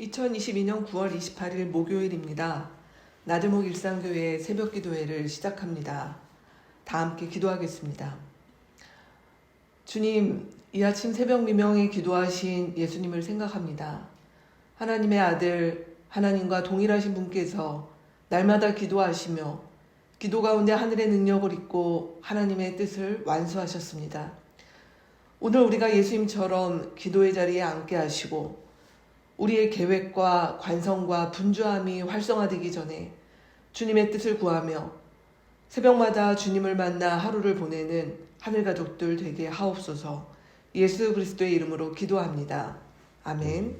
2022년 9월 28일 목요일입니다. 나들목 일상교회 새벽기도회를 시작합니다. 다 함께 기도하겠습니다. 주님, 이 아침 새벽 미명에 기도하신 예수님을 생각합니다. 하나님의 아들, 하나님과 동일하신 분께서 날마다 기도하시며 기도 가운데 하늘의 능력을 입고 하나님의 뜻을 완수하셨습니다. 오늘 우리가 예수님처럼 기도의 자리에 앉게 하시고 우리의 계획과 관성과 분주함이 활성화되기 전에 주님의 뜻을 구하며 새벽마다 주님을 만나 하루를 보내는 하늘가족들 되게 하옵소서. 예수 그리스도의 이름으로 기도합니다. 아멘.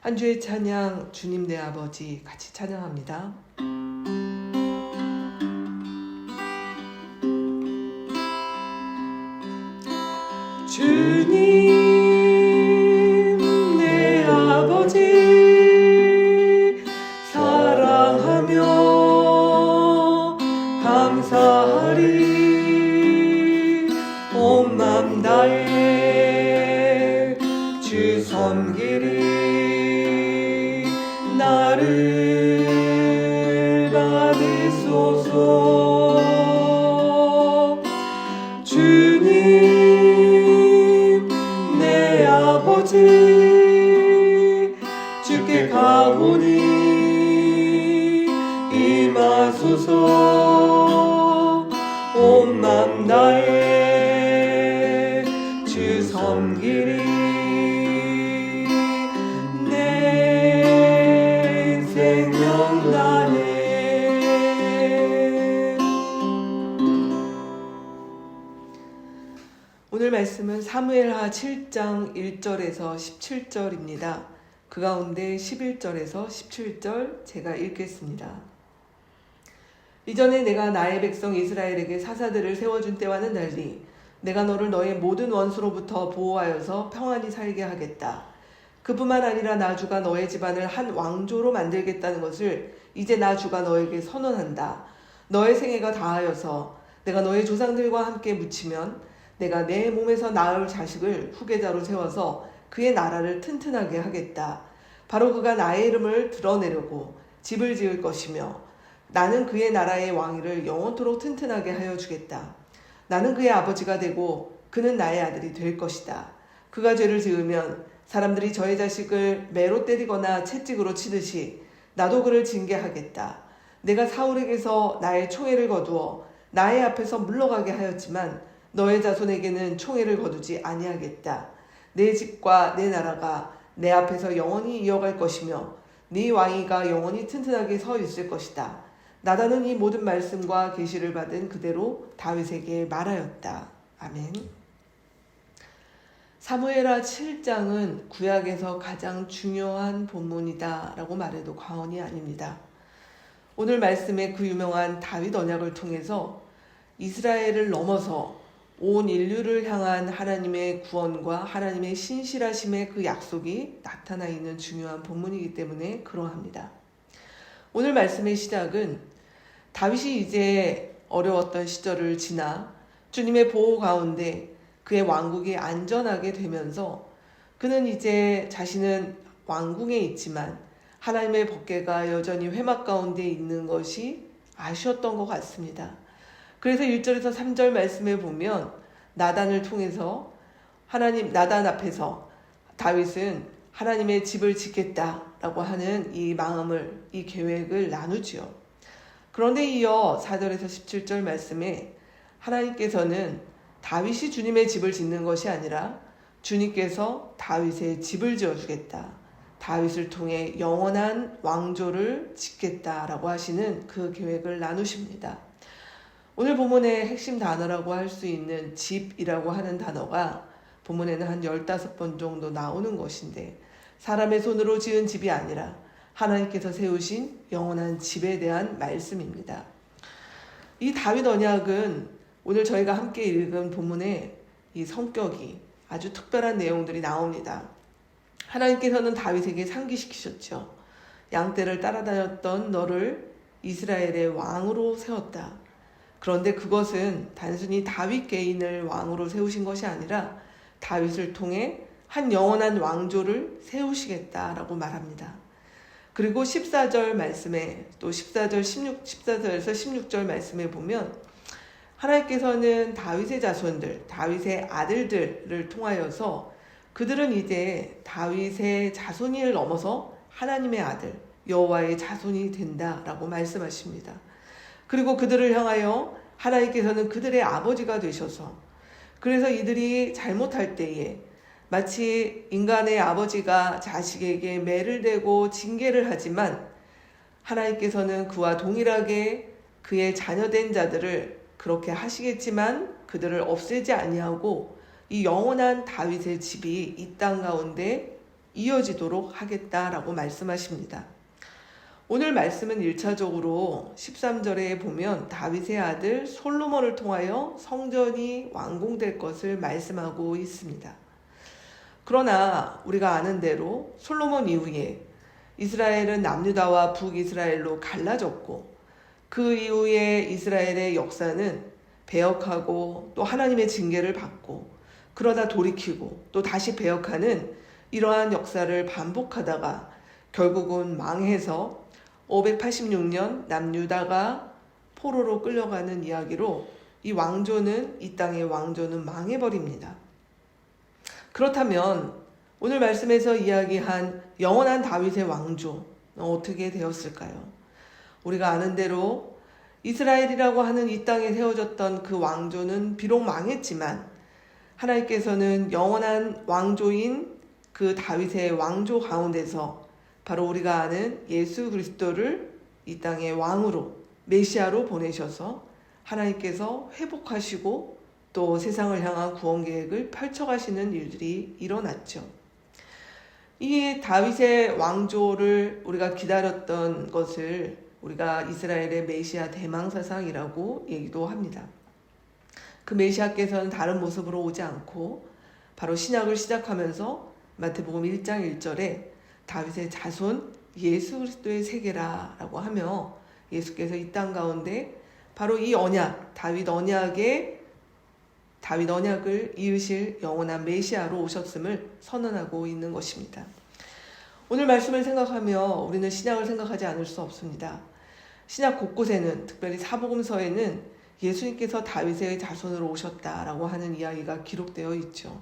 한 주의 찬양 주님 내 아버지 같이 찬양합니다. 주님 사랑하며 감사하리 온 맘 다해 주 섬기리 나를 받으소서. 주님 내 아버지 주께 가오니 임하소서. 온 맘 다해 주 섬기리 내 생명 다해. 오늘 말씀은 사무엘하 7장 1절에서 17절입니다. 그 가운데 11절에서 17절 제가 읽겠습니다. 이전에 내가 나의 백성 이스라엘에게 사사들을 세워준 때와는 달리 내가 너를 너의 모든 원수로부터 보호하여서 평안히 살게 하겠다. 그뿐만 아니라 나 주가 너의 집안을 한 왕조로 만들겠다는 것을 이제 나 주가 너에게 선언한다. 너의 생애가 다하여서 내가 너의 조상들과 함께 묻히면 내가 내 몸에서 낳을 자식을 후계자로 세워서 그의 나라를 튼튼하게 하겠다. 바로 그가 나의 이름을 드러내려고 집을 지을 것이며 나는 그의 나라의 왕위를 영원토록 튼튼하게 하여 주겠다. 나는 그의 아버지가 되고 그는 나의 아들이 될 것이다. 그가 죄를 지으면 사람들이 저의 자식을 매로 때리거나 채찍으로 치듯이 나도 그를 징계하겠다. 내가 사울에게서 나의 총애를 거두어 나의 앞에서 물러가게 하였지만 너의 자손에게는 총애를 거두지 아니하겠다. 내 집과 내 나라가 내 앞에서 영원히 이어갈 것이며 네 왕위가 영원히 튼튼하게 서 있을 것이다. 나단은 이 모든 말씀과 계시를 받은 그대로 다윗에게 말하였다. 아멘. 사무엘하 7장은 구약에서 가장 중요한 본문이다 라고 말해도 과언이 아닙니다. 오늘 말씀의 그 유명한 다윗 언약을 통해서 이스라엘을 넘어서 온 인류를 향한 하나님의 구원과 하나님의 신실하심의 그 약속이 나타나 있는 중요한 본문이기 때문에 그러합니다. 오늘 말씀의 시작은 다윗이 이제 어려웠던 시절을 지나 주님의 보호 가운데 그의 왕국이 안전하게 되면서 그는 이제 자신은 왕궁에 있지만 하나님의 법궤가 여전히 회막 가운데 있는 것이 아쉬웠던 것 같습니다. 그래서 1절에서 3절 말씀에 보면 나단을 통해서 나단 앞에서 다윗은 하나님의 집을 짓겠다라고 하는 이 마음을, 이 계획을 나누지요. 그런데 이어 4절에서 17절 말씀에 하나님께서는 다윗이 주님의 집을 짓는 것이 아니라 주님께서 다윗의 집을 지어주겠다. 다윗을 통해 영원한 왕조를 짓겠다라고 하시는 그 계획을 나누십니다. 오늘 본문의 핵심 단어라고 할 수 있는 집이라고 하는 단어가 본문에는 한 15번 정도 나오는 것인데 사람의 손으로 지은 집이 아니라 하나님께서 세우신 영원한 집에 대한 말씀입니다. 이 다윗 언약은 오늘 저희가 함께 읽은 본문의 이 성격이 아주 특별한 내용들이 나옵니다. 하나님께서는 다윗에게 상기시키셨죠. 양떼를 따라다녔던 너를 이스라엘의 왕으로 세웠다. 그런데 그것은 단순히 다윗 개인을 왕으로 세우신 것이 아니라 다윗을 통해 한 영원한 왕조를 세우시겠다라고 말합니다. 그리고 14절 말씀에 또 14절에서 16절 말씀에 보면 하나님께서는 다윗의 자손들, 다윗의 아들들을 통하여서 그들은 이제 다윗의 자손을 넘어서 하나님의 아들, 여호와의 자손이 된다라고 말씀하십니다. 그리고 그들을 향하여 하나님께서는 그들의 아버지가 되셔서 그래서 이들이 잘못할 때에 마치 인간의 아버지가 자식에게 매를 대고 징계를 하지만 하나님께서는 그와 동일하게 그의 자녀된 자들을 그렇게 하시겠지만 그들을 없애지 아니하고 이 영원한 다윗의 집이 이 땅 가운데 이어지도록 하겠다라고 말씀하십니다. 오늘 말씀은 1차적으로 13절에 보면 다윗의 아들 솔로몬을 통하여 성전이 완공될 것을 말씀하고 있습니다. 그러나 우리가 아는 대로 솔로몬 이후에 이스라엘은 남유다와 북이스라엘로 갈라졌고 그 이후에 이스라엘의 역사는 배역하고 또 하나님의 징계를 받고 그러다 돌이키고 또 다시 배역하는 이러한 역사를 반복하다가 결국은 망해서 586년 남유다가 포로로 끌려가는 이야기로 이 땅의 왕조는 망해버립니다. 그렇다면 오늘 말씀에서 이야기한 영원한 다윗의 왕조는 어떻게 되었을까요? 우리가 아는 대로 이스라엘이라고 하는 이 땅에 세워졌던 그 왕조는 비록 망했지만 하나님께서는 영원한 왕조인 그 다윗의 왕조 가운데서 바로 우리가 아는 예수 그리스도를 이 땅의 왕으로 메시아로 보내셔서 하나님께서 회복하시고 또 세상을 향한 구원 계획을 펼쳐가시는 일들이 일어났죠. 이 다윗의 왕조를 우리가 기다렸던 것을 우리가 이스라엘의 메시아 대망사상이라고 얘기도 합니다. 그 메시아께서는 다른 모습으로 오지 않고 바로 신약을 시작하면서 마태복음 1장 1절에 다윗의 자손 예수 그리스도의 세계라라고 하며 예수께서 이 땅 가운데 바로 이 언약, 다윗 언약을 이으실 영원한 메시아로 오셨음을 선언하고 있는 것입니다. 오늘 말씀을 생각하며 우리는 신약을 생각하지 않을 수 없습니다. 신약 곳곳에는 특별히 사복음서에는 예수님께서 다윗의 자손으로 오셨다라고 하는 이야기가 기록되어 있죠.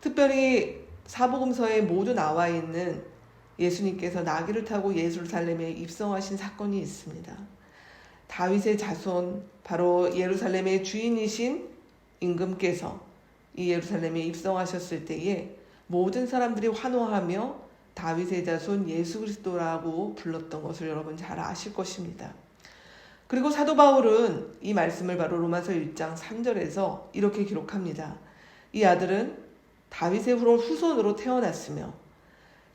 특별히 사복음서에 모두 나와 있는 예수님께서 나귀를 타고 예루살렘에 입성하신 사건이 있습니다. 다윗의 자손, 바로 예루살렘의 주인이신 임금께서 이 예루살렘에 입성하셨을 때에 모든 사람들이 환호하며 다윗의 자손 예수 그리스도라고 불렀던 것을 여러분 잘 아실 것입니다. 그리고 사도 바울은 이 말씀을 바로 로마서 1장 3절에서 이렇게 기록합니다. 이 아들은 다윗의 후손으로 태어났으며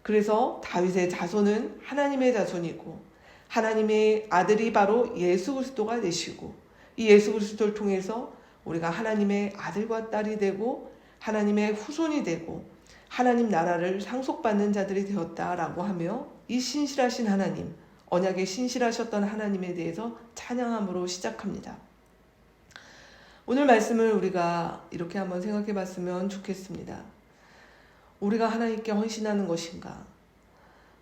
그래서 다윗의 자손은 하나님의 자손이고 하나님의 아들이 바로 예수 그리스도가 되시고 이 예수 그리스도를 통해서 우리가 하나님의 아들과 딸이 되고 하나님의 후손이 되고 하나님 나라를 상속받는 자들이 되었다라고 하며 이 신실하신 하나님, 언약에 신실하셨던 하나님에 대해서 찬양함으로 시작합니다. 오늘 말씀을 우리가 이렇게 한번 생각해 봤으면 좋겠습니다. 우리가 하나님께 헌신하는 것인가?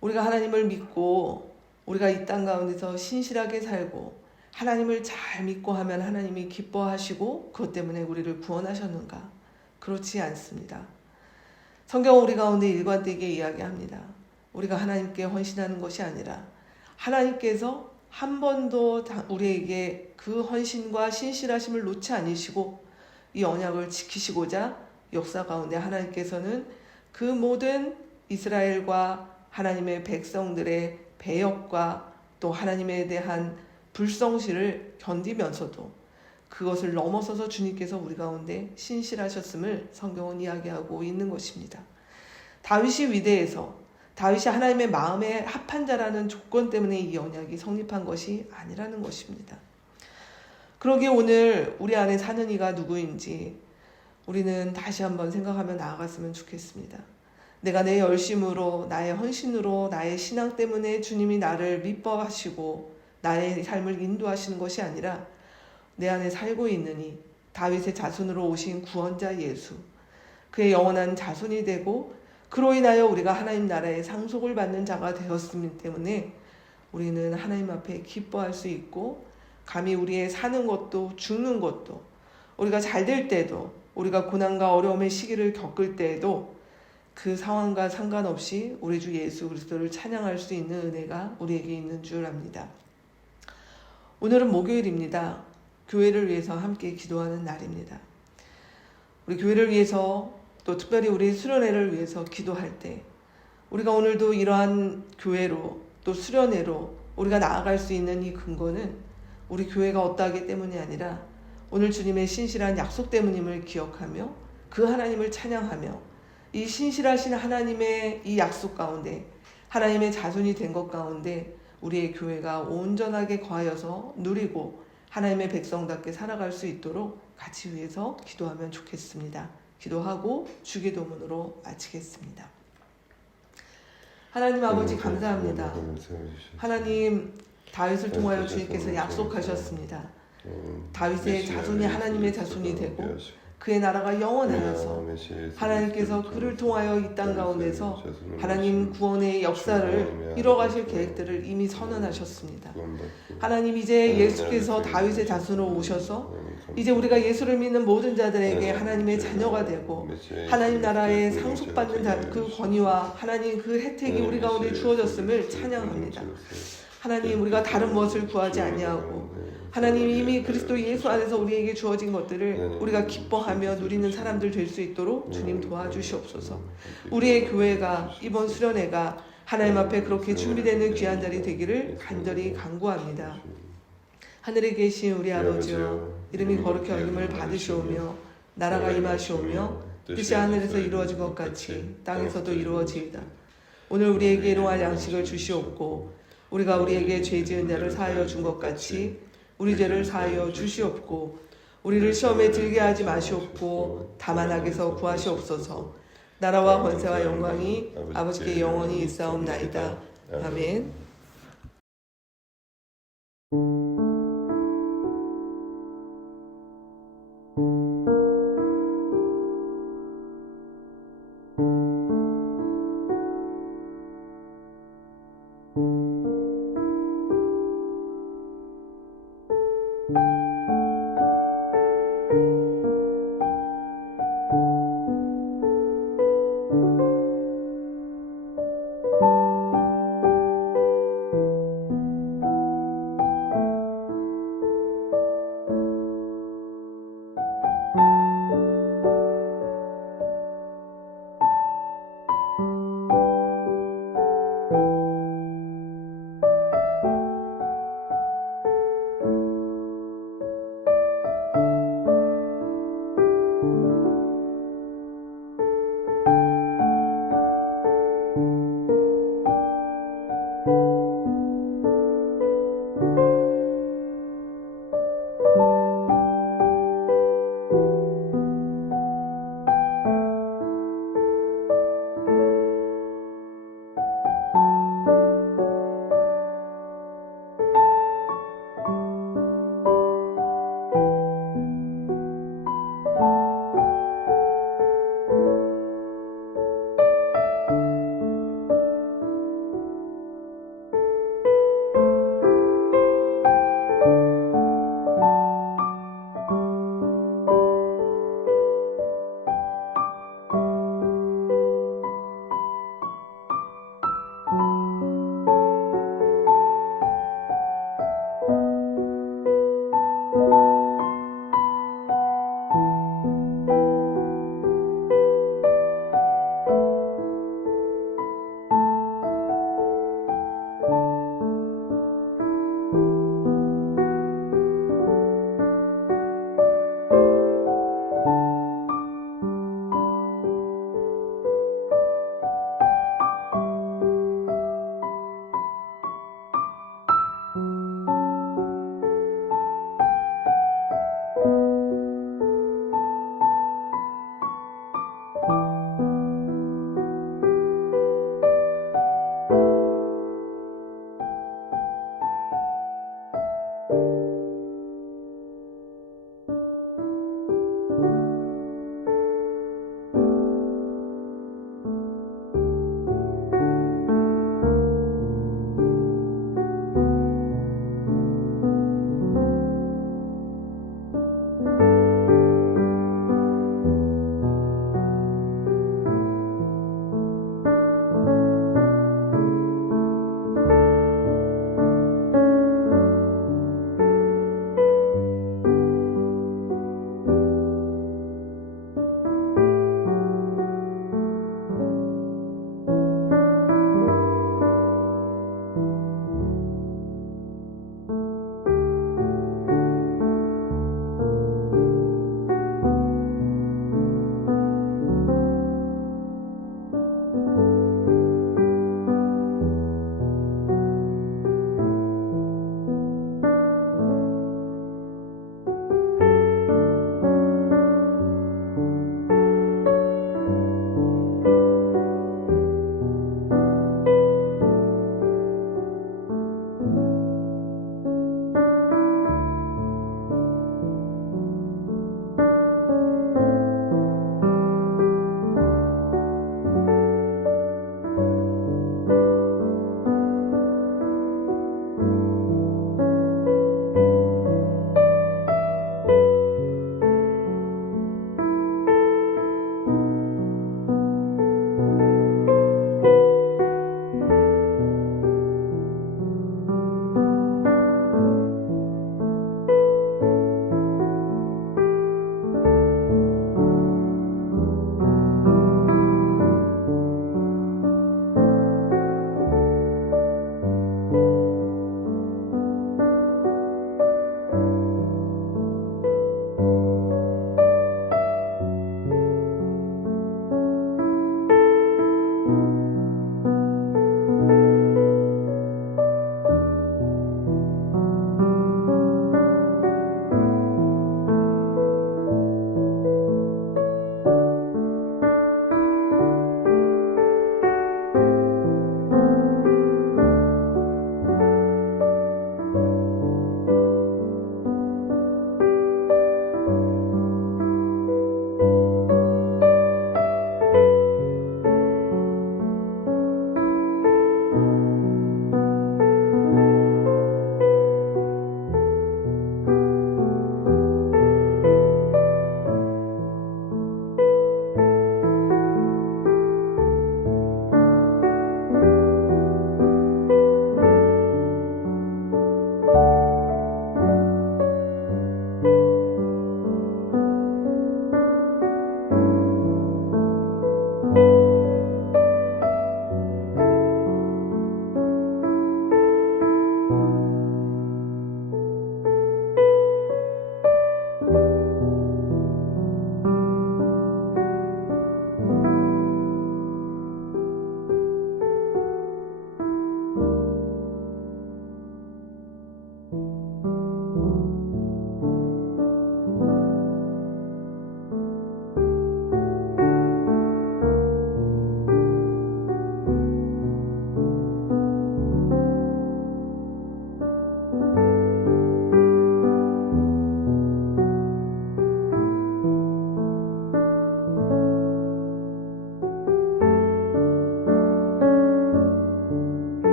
우리가 하나님을 믿고 우리가 이 땅 가운데서 신실하게 살고 하나님을 잘 믿고 하면 하나님이 기뻐하시고 그것 때문에 우리를 구원하셨는가? 그렇지 않습니다. 성경은 우리 가운데 일관되게 이야기합니다. 우리가 하나님께 헌신하는 것이 아니라 하나님께서 한 번도 우리에게 그 헌신과 신실하심을 놓지 않으시고 이 언약을 지키시고자 역사 가운데 하나님께서는 그 모든 이스라엘과 하나님의 백성들의 배역과 또 하나님에 대한 불성실을 견디면서도 그것을 넘어서서 주님께서 우리 가운데 신실하셨음을 성경은 이야기하고 있는 것입니다. 다윗이 위대해서 다윗이 하나님의 마음에 합한 자라는 조건 때문에 이 언약이 성립한 것이 아니라는 것입니다. 그러기에 오늘 우리 안에 사는 이가 누구인지 우리는 다시 한번 생각하며 나아갔으면 좋겠습니다. 내가 내 열심으로 나의 헌신으로 나의 신앙 때문에 주님이 나를 미뻐하시고 나의 삶을 인도하시는 것이 아니라 내 안에 살고 있느니 다윗의 자손으로 오신 구원자 예수, 그의 영원한 자손이 되고 그로 인하여 우리가 하나님 나라의 상속을 받는 자가 되었기 때문에 우리는 하나님 앞에 기뻐할 수 있고 감히 우리의 사는 것도 죽는 것도 우리가 잘 될 때도 우리가 고난과 어려움의 시기를 겪을 때에도 그 상황과 상관없이 우리 주 예수 그리스도를 찬양할 수 있는 은혜가 우리에게 있는 줄 압니다. 오늘은 목요일입니다. 교회를 위해서 함께 기도하는 날입니다. 우리 교회를 위해서 또 특별히 우리 수련회를 위해서 기도할 때 우리가 오늘도 이러한 교회로 또 수련회로 우리가 나아갈 수 있는 이 근거는 우리 교회가 어떠하기 때문이 아니라 오늘 주님의 신실한 약속 때문임을 기억하며 그 하나님을 찬양하며 이 신실하신 하나님의 이 약속 가운데 하나님의 자손이 된 것 가운데 우리의 교회가 온전하게 거하여서 누리고 하나님의 백성답게 살아갈 수 있도록 같이 위해서 기도하면 좋겠습니다. 기도하고 주기도문으로 마치겠습니다. 하나님 아버지 감사합니다. 하나님 다윗을 통하여 주님께서 약속하셨습니다. 다윗의 자손이 하나님의 자손이 되고 그의 나라가 영원하여서 하나님께서 그를 통하여 이 땅 가운데서 하나님 구원의 역사를 이뤄가실 계획들을 이미 선언하셨습니다. 하나님 이제 예수께서 다윗의 자손으로 오셔서 이제 우리가 예수를 믿는 모든 자들에게 하나님의 자녀가 되고 하나님 나라에 상속받는 그 권위와 하나님 그 혜택이 우리 가운데 주어졌음을 찬양합니다. 하나님 우리가 다른 무엇을 구하지 아니하고 하나님 이미 그리스도 예수 안에서 우리에게 주어진 것들을 우리가 기뻐하며 누리는 사람들 될 수 있도록 주님 도와주시옵소서. 우리의 교회가 이번 수련회가 하나님 앞에 그렇게 준비되는 귀한 자리 되기를 간절히 간구합니다. 하늘에 계신 우리 아버지여 이름이 거룩히 여김을 받으시오며 나라가 임하시오며 뜻이 하늘에서 이루어진 것 같이 땅에서도 이루어지이다. 오늘 우리에게 일용할 양식을 주시옵고 우리가 우리에게 죄 지은 자를 사하여 준 것 같이 우리 죄를 사하여 주시옵고 우리를 시험에 들게 하지 마시옵고 다만 악에서 구하시옵소서. 나라와 권세와 영광이 아버지께 영원히 있사옵나이다. 아멘.